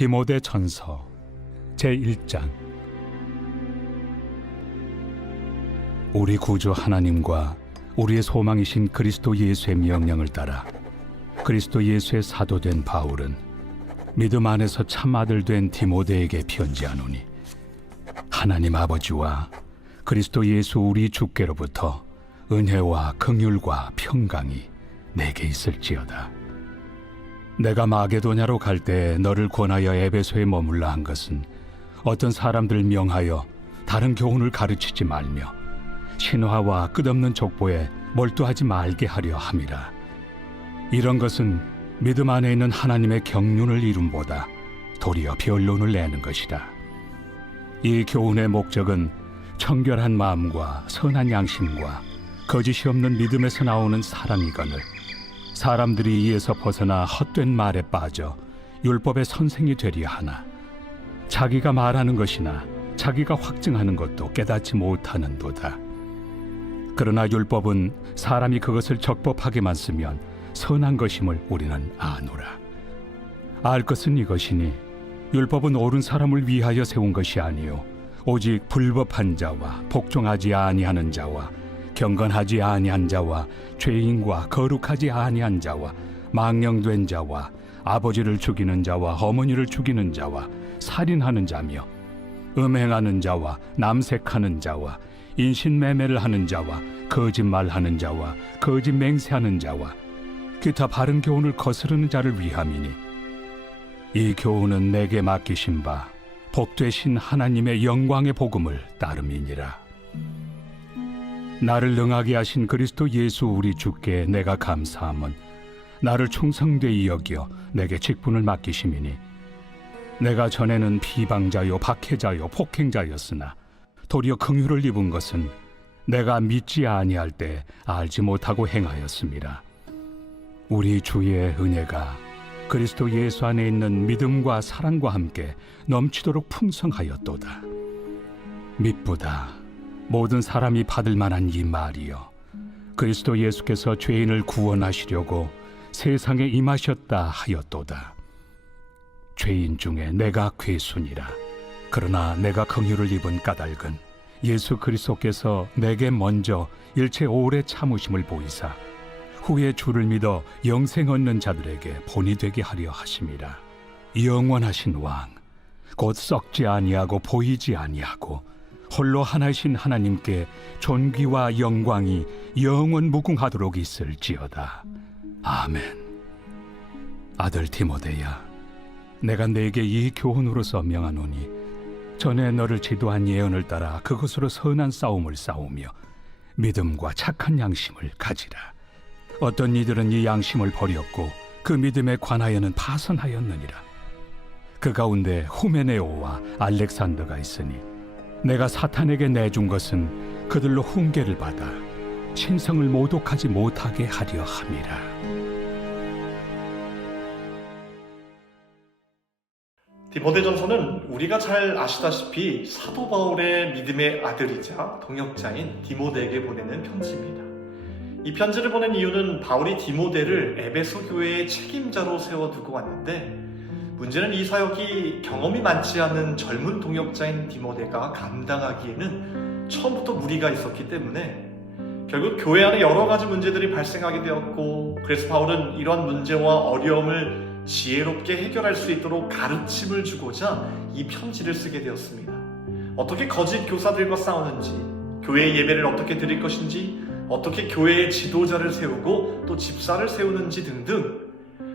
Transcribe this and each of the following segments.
디모데 전서 제1장. 우리 구주 하나님과 우리의 소망이신 그리스도 예수의 명령을 따라 그리스도 예수의 사도된 바울은 믿음 안에서 참 아들 된 디모데에게 편지하노니, 하나님 아버지와 그리스도 예수 우리 주께로부터 은혜와 긍휼과 평강이 내게 있을지어다. 내가 마게도냐로 갈 때 너를 권하여 에베소에 머물라 한 것은 어떤 사람들을 명하여 다른 교훈을 가르치지 말며 신화와 끝없는 족보에 몰두하지 말게 하려 함이라. 이런 것은 믿음 안에 있는 하나님의 경륜을 이룸보다 도리어 변론을 내는 것이다. 이 교훈의 목적은 청결한 마음과 선한 양심과 거짓이 없는 믿음에서 나오는 사랑이거늘, 사람들이 이에서 벗어나 헛된 말에 빠져 율법의 선생이 되려 하나 자기가 말하는 것이나 자기가 확증하는 것도 깨닫지 못하는도다. 그러나 율법은 사람이 그것을 적법하게만 쓰면 선한 것임을 우리는 아노라. 알 것은 이것이니 율법은 옳은 사람을 위하여 세운 것이 아니요 오직 불법한 자와 복종하지 아니하는 자와 경건하지 아니한 자와 죄인과 거룩하지 아니한 자와 망령된 자와 아버지를 죽이는 자와 어머니를 죽이는 자와 살인하는 자며 음행하는 자와 남색하는 자와 인신매매를 하는 자와 거짓말하는 자와 거짓 맹세하는 자와 기타 바른 교훈을 거스르는 자를 위함이니, 이 교훈은 내게 맡기신 바 복되신 하나님의 영광의 복음을 따름이니라. 나를 능하게 하신 그리스도 예수 우리 주께 내가 감사함은 나를 충성되이 여겨 내게 직분을 맡기심이니, 내가 전에는 비방자요 박해자요 폭행자였으나 도리어 긍휼을 입은 것은 내가 믿지 아니할 때 알지 못하고 행하였음이라. 우리 주의 은혜가 그리스도 예수 안에 있는 믿음과 사랑과 함께 넘치도록 풍성하였도다. 미쁘다 모든 사람이 받을 만한 이 말이여, 그리스도 예수께서 죄인을 구원하시려고 세상에 임하셨다 하였도다. 죄인 중에 내가 괴순이라. 그러나 내가 긍휼을 입은 까닭은 예수 그리스도께서 내게 먼저 일체 오래 참으심을 보이사 후에 주를 믿어 영생 얻는 자들에게 본이 되게 하려 하심이라. 영원하신 왕 곧 썩지 아니하고 보이지 아니하고 홀로 하나이신 하나님께 존귀와 영광이 영원 무궁하도록 있을지어다. 아멘. 아들 디모데야, 내가 네게 이 교훈으로서 명하노니, 전에 너를 지도한 예언을 따라 그것으로 선한 싸움을 싸우며 믿음과 착한 양심을 가지라. 어떤 이들은 이 양심을 버렸고 그 믿음에 관하여는 파선하였느니라. 그 가운데 후메네오와 알렉산더가 있으니 내가 사탄에게 내준 것은 그들로 훈계를 받아 신성을 모독하지 못하게 하려 함이라. 디모데전서는 우리가 잘 아시다시피 사도 바울의 믿음의 아들이자 동역자인 디모데에게 보내는 편지입니다. 이 편지를 보낸 이유는 바울이 디모데를 에베소 교회의 책임자로 세워두고 왔는데, 문제는 이 사역이 경험이 많지 않은 젊은 동역자인 디모데가 감당하기에는 처음부터 무리가 있었기 때문에 결국 교회 안에 여러 가지 문제들이 발생하게 되었고, 그래서 바울은 이러한 문제와 어려움을 지혜롭게 해결할 수 있도록 가르침을 주고자 이 편지를 쓰게 되었습니다. 어떻게 거짓 교사들과 싸우는지, 교회의 예배를 어떻게 드릴 것인지, 어떻게 교회의 지도자를 세우고 또 집사를 세우는지 등등,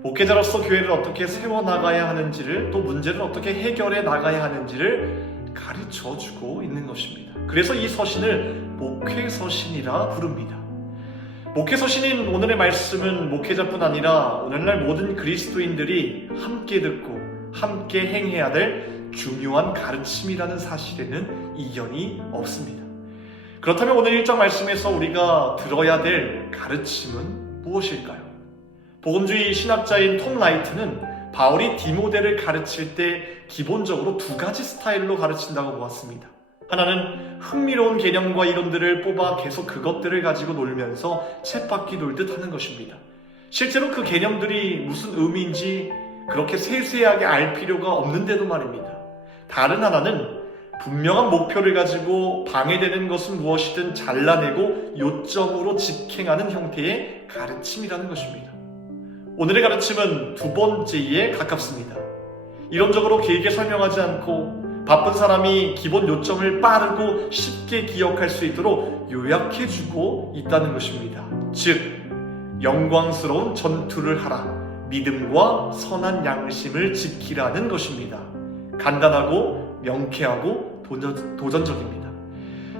목회자로서 교회를 어떻게 세워나가야 하는지를, 또 문제를 어떻게 해결해 나가야 하는지를 가르쳐주고 있는 것입니다. 그래서 이 서신을 목회서신이라 부릅니다. 목회서신인 오늘의 말씀은 목회자뿐 아니라 오늘날 모든 그리스도인들이 함께 듣고 함께 행해야 될 중요한 가르침이라는 사실에는 이견이 없습니다. 그렇다면 오늘 1장 말씀에서 우리가 들어야 될 가르침은 무엇일까요? 복음주의 신학자인 톰 라이트는 바울이 디모데를 가르칠 때 기본적으로 두 가지 스타일로 가르친다고 보았습니다. 하나는 흥미로운 개념과 이론들을 뽑아 계속 그것들을 가지고 놀면서 쳇바퀴 돌듯 하는 것입니다. 실제로 그 개념들이 무슨 의미인지 그렇게 세세하게 알 필요가 없는데도 말입니다. 다른 하나는 분명한 목표를 가지고 방해되는 것은 무엇이든 잘라내고 요점으로 직행하는 형태의 가르침이라는 것입니다. 오늘의 가르침은 두 번째에 가깝습니다. 이론적으로 길게 설명하지 않고 바쁜 사람이 기본 요점을 빠르고 쉽게 기억할 수 있도록 요약해주고 있다는 것입니다. 즉, 영광스러운 전투를 하라. 믿음과 선한 양심을 지키라는 것입니다. 간단하고 명쾌하고 도전적입니다.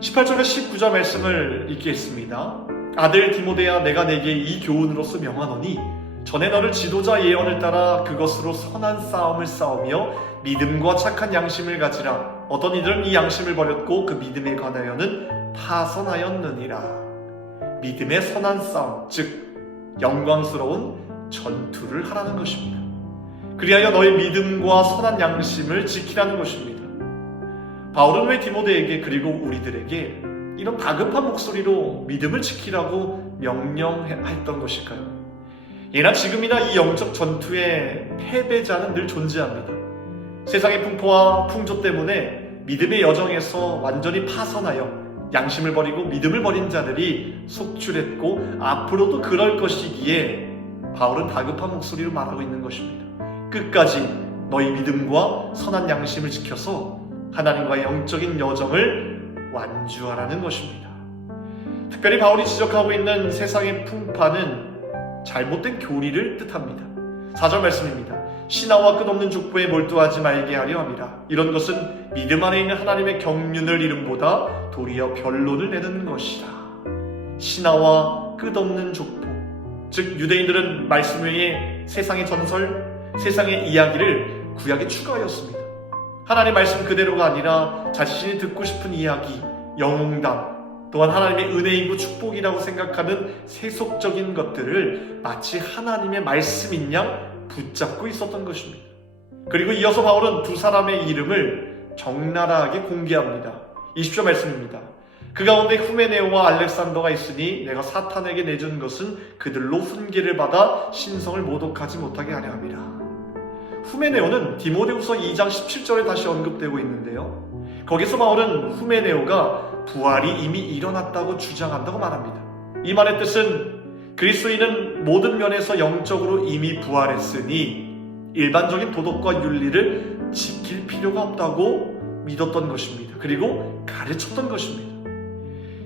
18절과 19절 말씀을 읽겠습니다. 아들 디모데야, 내가 내게 이 교훈으로서 명하노니 전에 너를 지도자 예언을 따라 그것으로 선한 싸움을 싸우며 믿음과 착한 양심을 가지라. 어떤 이들은 이 양심을 버렸고 그 믿음에 관하여는 파선하였느니라. 믿음의 선한 싸움, 즉 영광스러운 전투를 하라는 것입니다. 그리하여 너의 믿음과 선한 양심을 지키라는 것입니다. 바울은 왜 디모데에게 그리고 우리들에게 이런 다급한 목소리로 믿음을 지키라고 명령했던 것일까요? 예나 지금이나 이 영적 전투의 패배자는 늘 존재합니다. 세상의 풍포와 풍조 때문에 믿음의 여정에서 완전히 파선하여 양심을 버리고 믿음을 버린 자들이 속출했고 앞으로도 그럴 것이기에 바울은 다급한 목소리로 말하고 있는 것입니다. 끝까지 너희 믿음과 선한 양심을 지켜서 하나님과의 영적인 여정을 완주하라는 것입니다. 특별히 바울이 지적하고 있는 세상의 풍파는 잘못된 교리를 뜻합니다. 4절 말씀입니다. 신하와 끝없는 족보에 몰두하지 말게 하려 함이라. 이런 것은 믿음 안에 있는 하나님의 경륜을 이름보다 도리어 변론을 내는 것이라. 신하와 끝없는 족보, 즉 유대인들은 말씀 외에 세상의 전설, 세상의 이야기를 구약에 추가하였습니다. 하나님의 말씀 그대로가 아니라 자신이 듣고 싶은 이야기, 영웅담, 또한 하나님의 은혜이고 축복이라고 생각하는 세속적인 것들을 마치 하나님의 말씀인 양 붙잡고 있었던 것입니다. 그리고 이어서 바울은 두 사람의 이름을 적나라하게 공개합니다. 20절 말씀입니다. 그 가운데 후메네오와 알렉산더가 있으니 내가 사탄에게 내준 것은 그들로 훈계를 받아 신성을 모독하지 못하게 하려 함이라. 후메네오는 디모데후서 2장 17절에 다시 언급되고 있는데요. 거기서 바울은 후메네오가 부활이 이미 일어났다고 주장한다고 말합니다. 이 말의 뜻은 그리스도인은 모든 면에서 영적으로 이미 부활했으니 일반적인 도덕과 윤리를 지킬 필요가 없다고 믿었던 것입니다. 그리고 가르쳤던 것입니다.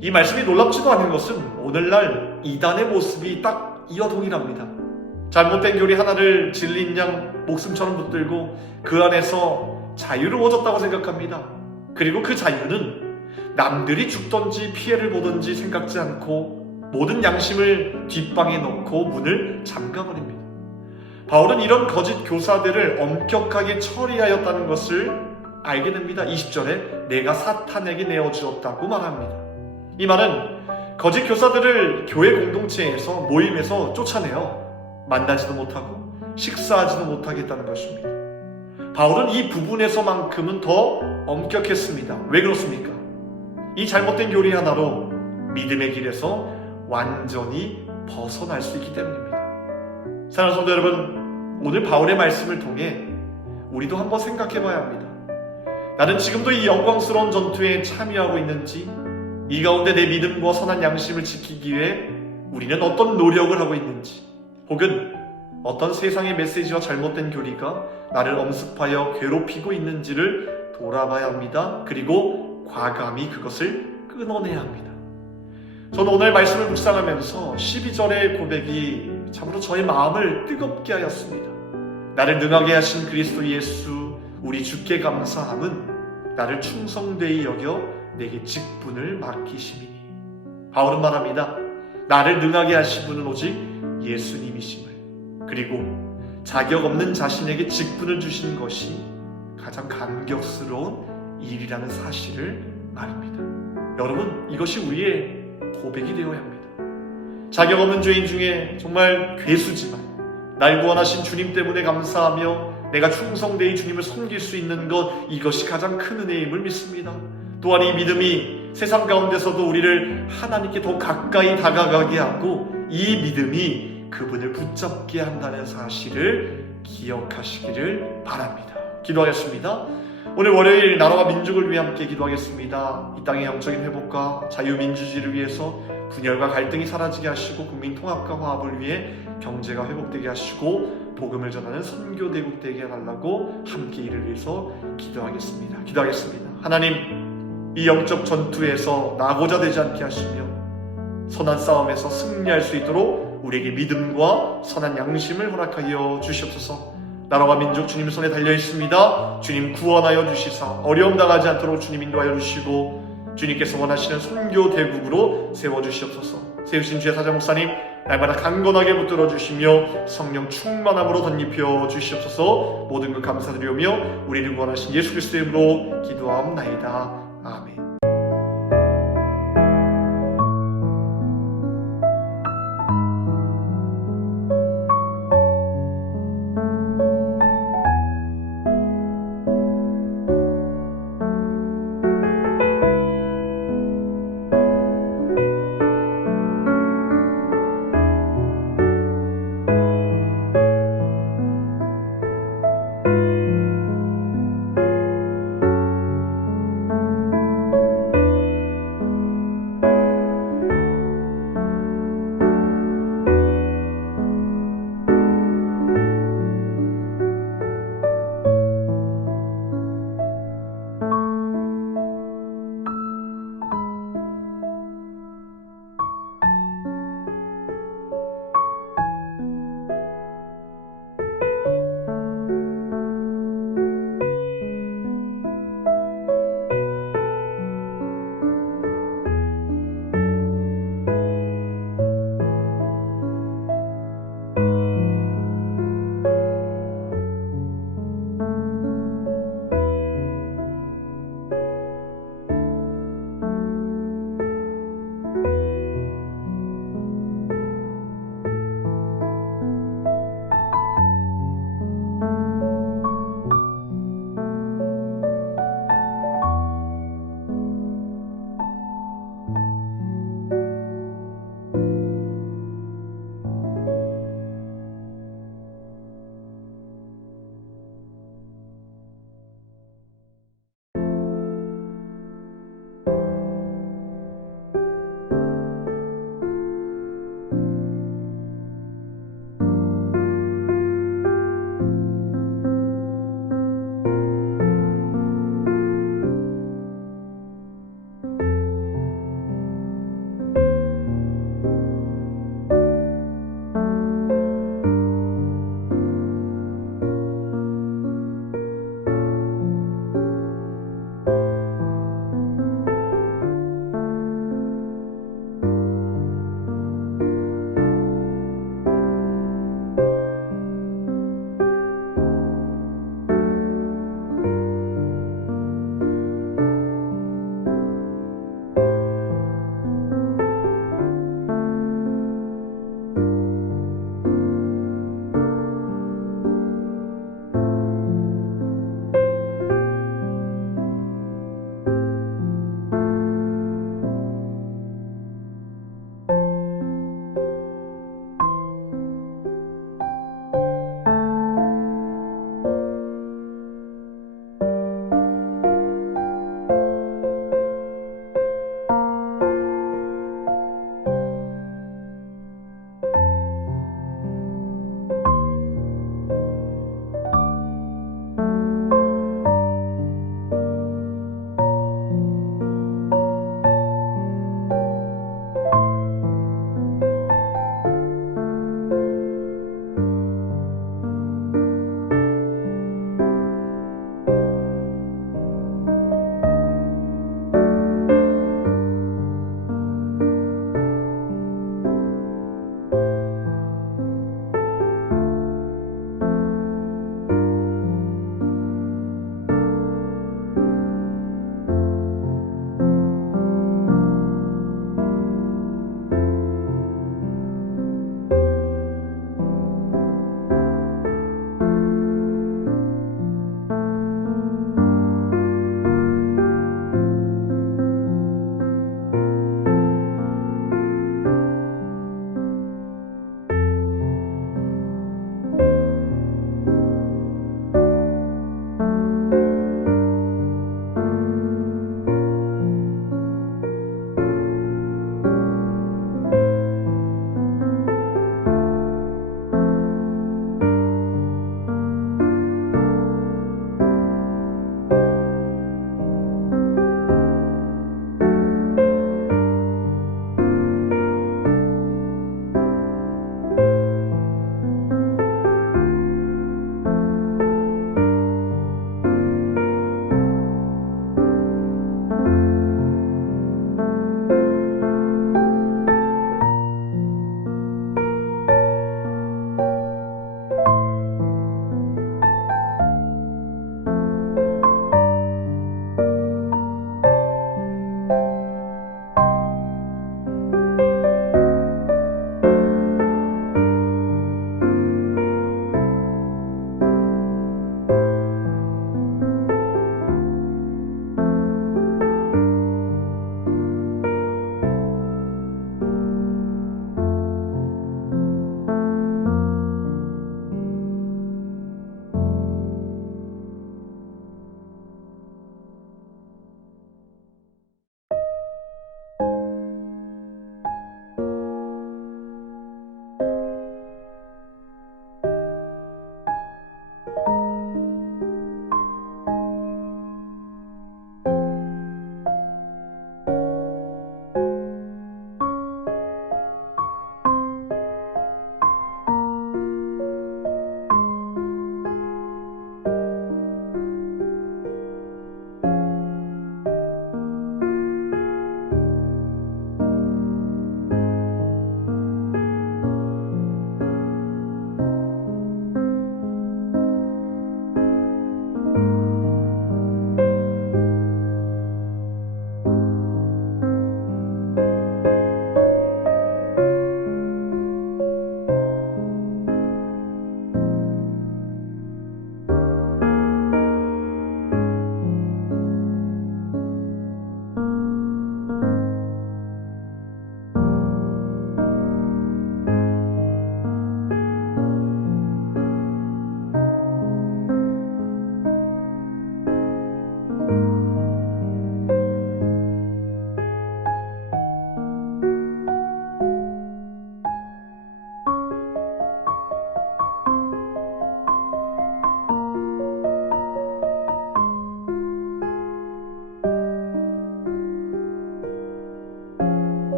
이 말씀이 놀랍지도 않은 것은 오늘날 이단의 모습이 딱 이와 동일합니다. 잘못된 교리 하나를 진리인 양 목숨처럼 붙들고 그 안에서 자유로워졌다고 생각합니다. 그리고 그 자유는 남들이 죽든지 피해를 보든지 생각지 않고 모든 양심을 뒷방에 넣고 문을 잠가버립니다. 바울은 이런 거짓 교사들을 엄격하게 처리하였다는 것을 알게 됩니다. 20절에 내가 사탄에게 내어주었다고 말합니다. 이 말은 거짓 교사들을 교회 공동체에서 모임에서 쫓아내어 만나지도 못하고 식사하지도 못하겠다는 것입니다. 바울은 이 부분에서만큼은 더 엄격했습니다. 왜 그렇습니까? 이 잘못된 교리 하나로 믿음의 길에서 완전히 벗어날 수 있기 때문입니다. 사랑하는 성도 여러분, 오늘 바울의 말씀을 통해 우리도 한번 생각해 봐야 합니다. 나는 지금도 이 영광스러운 전투에 참여하고 있는지, 이 가운데 내 믿음과 선한 양심을 지키기 위해 우리는 어떤 노력을 하고 있는지, 혹은 어떤 세상의 메시지와 잘못된 교리가 나를 엄습하여 괴롭히고 있는지를 돌아봐야 합니다. 그리고 과감히 그것을 끊어내야 합니다. 저는 오늘 말씀을 묵상하면서 12절의 고백이 참으로 저의 마음을 뜨겁게 하였습니다. 나를 능하게 하신 그리스도 예수 우리 주께 감사함은 나를 충성되이 여겨 내게 직분을 맡기심이니. 바울은 말합니다. 나를 능하게 하신 분은 오직 예수님이심을, 그리고 자격 없는 자신에게 직분을 주신 것이 가장 감격스러운 일이라는 사실을 말입니다. 여러분, 이것이 우리의 고백이 되어야 합니다. 자격 없는 죄인 중에 정말 괴수지만 날 구원하신 주님 때문에 감사하며 내가 충성되이 주님을 섬길 수 있는 것, 이것이 가장 큰 은혜임을 믿습니다. 또한 이 믿음이 세상 가운데서도 우리를 하나님께 더 가까이 다가가게 하고, 이 믿음이 그분을 붙잡게 한다는 사실을 기억하시기를 바랍니다. 기도하겠습니다. 오늘 월요일 나라와 민족을 위해 함께 기도하겠습니다. 이 땅의 영적인 회복과 자유민주주의를 위해서 분열과 갈등이 사라지게 하시고 국민 통합과 화합을 위해 경제가 회복되게 하시고 복음을 전하는 선교대국 되게 해달라고 함께 이를 위해서 기도하겠습니다. 하나님, 이 영적 전투에서 낙오자 되지 않게 하시며 선한 싸움에서 승리할 수 있도록 우리에게 믿음과 선한 양심을 허락하여 주시옵소서. 나라와 민족 주님 손에 달려 있습니다. 주님 구원하여 주시사 어려움 당하지 않도록 주님 인도하여 주시고 주님께서 원하시는 선교 대국으로 세워주시옵소서. 세우신 주의 사자 목사님 날마다 강건하게 붙들어 주시며 성령 충만함으로 덧입혀 주시옵소서. 모든 것 감사드리오며 우리를 구원하신 예수 그리스도의 이름으로 기도하옵나이다. 아멘.